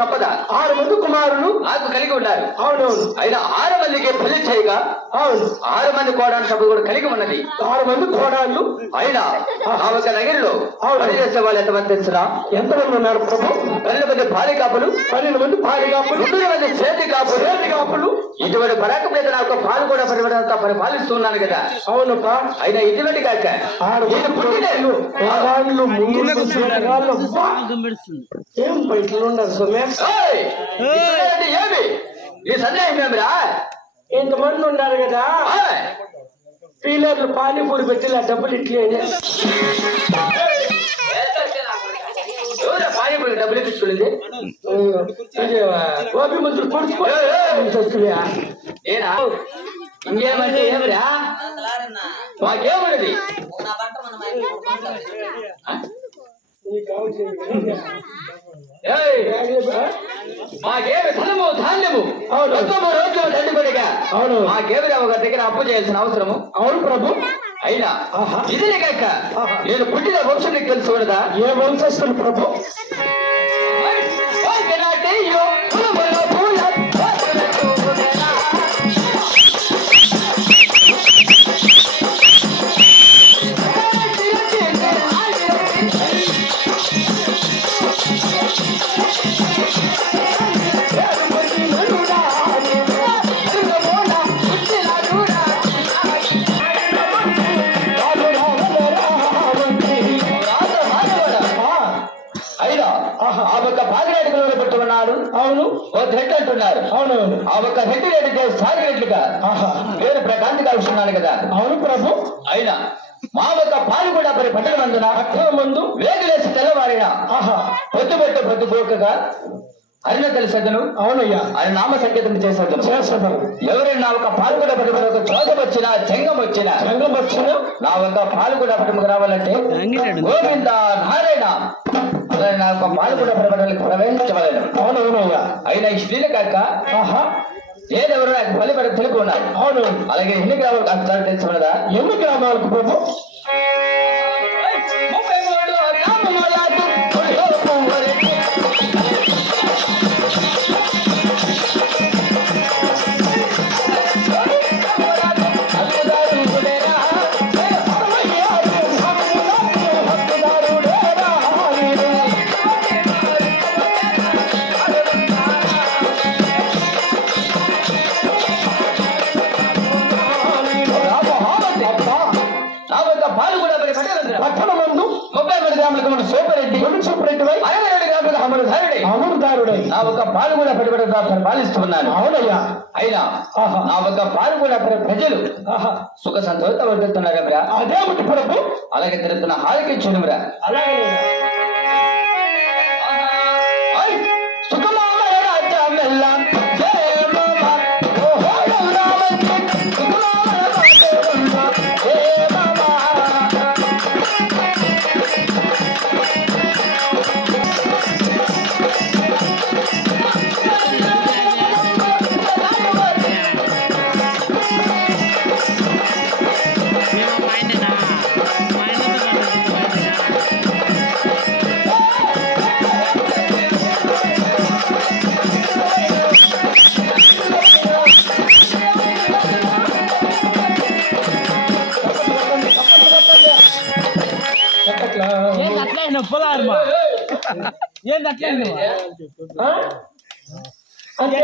సంపద 6 మంది కుమారులు నాకు కలిగి ఉన్నారు. అవునవును. అయినా 6 మందికి పెళ్లి చేయగా అవును 6 మంది కోడాల సంపద కూడా కలిగి ఉన్నది. 6 మంది కోడాళ్ళు. అయినా ఆ ఒక నగరిలో పనిచేసే వాళ్ళు ఎంతమంది తెలుసురా? ఎంతమంది ఉన్నారు ప్రభు? 12 మంది బాలికాపులు, 12 మంది బాలికాపులు, 2 మంది చేతికాపులు. ఇటువంటి పరాకం మీద నాకు పాలు కూడా పరిపాలిస్తున్నాను కదా. అవునప్ప. అయినా ఇటువంటి కాక ఏం బయటలో ఉన్నారు సొమ్మె? ఏమి ఈ సందేహం ఏమిరా? ఎంతమంది ఉన్నారు కదా, పీలర్లు పానీపూరి పెట్టి డబ్బులు ఇట్లే పానీపూరి డబ్బులు ఇప్పించుకోలేదు. గోపి మంత్రులు పొడుచుకోలేదా? ఇంకేమంటే ఏమిరా? మాకేమన్నది? మాకేమి ధనము ధాన్యము రోజులు దండుకొనిగా మాకేమి ఒక దగ్గర అప్పు చేయాల్సిన అవసరము. అవును ప్రభు. అయినా ఇదే కాక నేను పుట్టిన వంశం నీకు తెలుసుకున్నదా? ఏ వంశస్థులు ప్రభు? అవును ఒక హెడ్ అంటున్నారు. అవునవును. ఆ ఒక హెడ్ రెడ్డి సాగినట్లుగా పేరు ప్రకాంతి కలుస్తున్నాను కదా. అవును ప్రభు. అయినా మా ఒక పాలు కూడా మరి పట్టణమందున ముందు వేగులేసి తెల్లవారిన పొద్దుపోకగా అరిన తెలిసేదను. అవునయ్యా. ఆయన నామ సంకేతం చేసేదను. ఎవరైనా ఒక పాలు కూడా పట్టుకుని ఒక చోట వచ్చినా జంగం వచ్చినా నా ఒక పాలు కూడా పట్టుకు రావాలంటే గోవింద నారాయణ నా ఒక పాలు కూడా పట్టుకోవడానికి ప్రవేశించవలను. అవునవునయ్యా. అయినా ఈ స్త్రీలు కాక ఏదెవరు నాకు బలి పడి తెలుపు ఉన్నారు. అవును. అలాగే ఎన్ని గ్రామాలకు అంటారు తెలుసుకున్నదా? ఎన్ని గ్రామాలకు ప్రభు? 30 గ్రాములకు సోపరెడ్డి, అమరుదారుడై నా ఒక పాలు కూడా పరిపాలిస్తున్నాను. అవునయ్యా. అయినా నా ఒక పాలు కూడా ప్రజలు సుఖ సంతోషంతో వర్తిస్తున్నారా? అదే ప్రభు. అలాగే తిరుగుతున్న హాలకి చూడమురా. అలాగే అంటే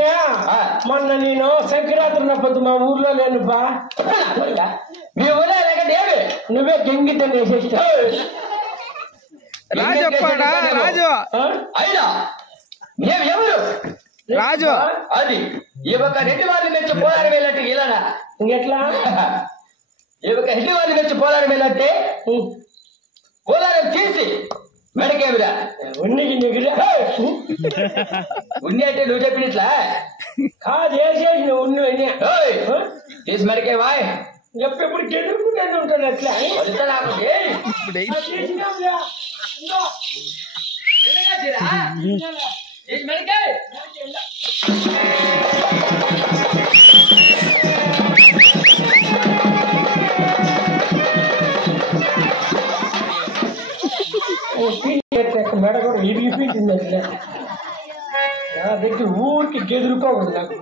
మొన్న నేను సంక్రాంతి పొద్దు మా ఊర్లో లేను బా. మీ ఊళ్ళో నువ్వే గంగితం వేసేస్తావు. రాజు అది ఈ ఒక రెడ్డి వాళ్ళు మెచ్చి పోలారం వెళ్ళట్టు ఇలానా ఇంకెట్లా? ఈ ఒక రెడ్డి వాళ్ళు మెచ్చి పోలారం వెళ్ళట్టే పోలారం తీసి మెడకేమిరా ఉన్నికి ఉన్ని అంటే నువ్వు చెప్పినట్లా కాదు వేసేసి ఉన్ని తీసి మెడకే వాయ్ ఎప్పుడు గెలుపుకుంటూ ఉంటాను అట్లా మెడ కూడా ఇరిగిపోయింది అట్లా. దగ్గర ఊరికి గెదురుకోకూడదు నాకు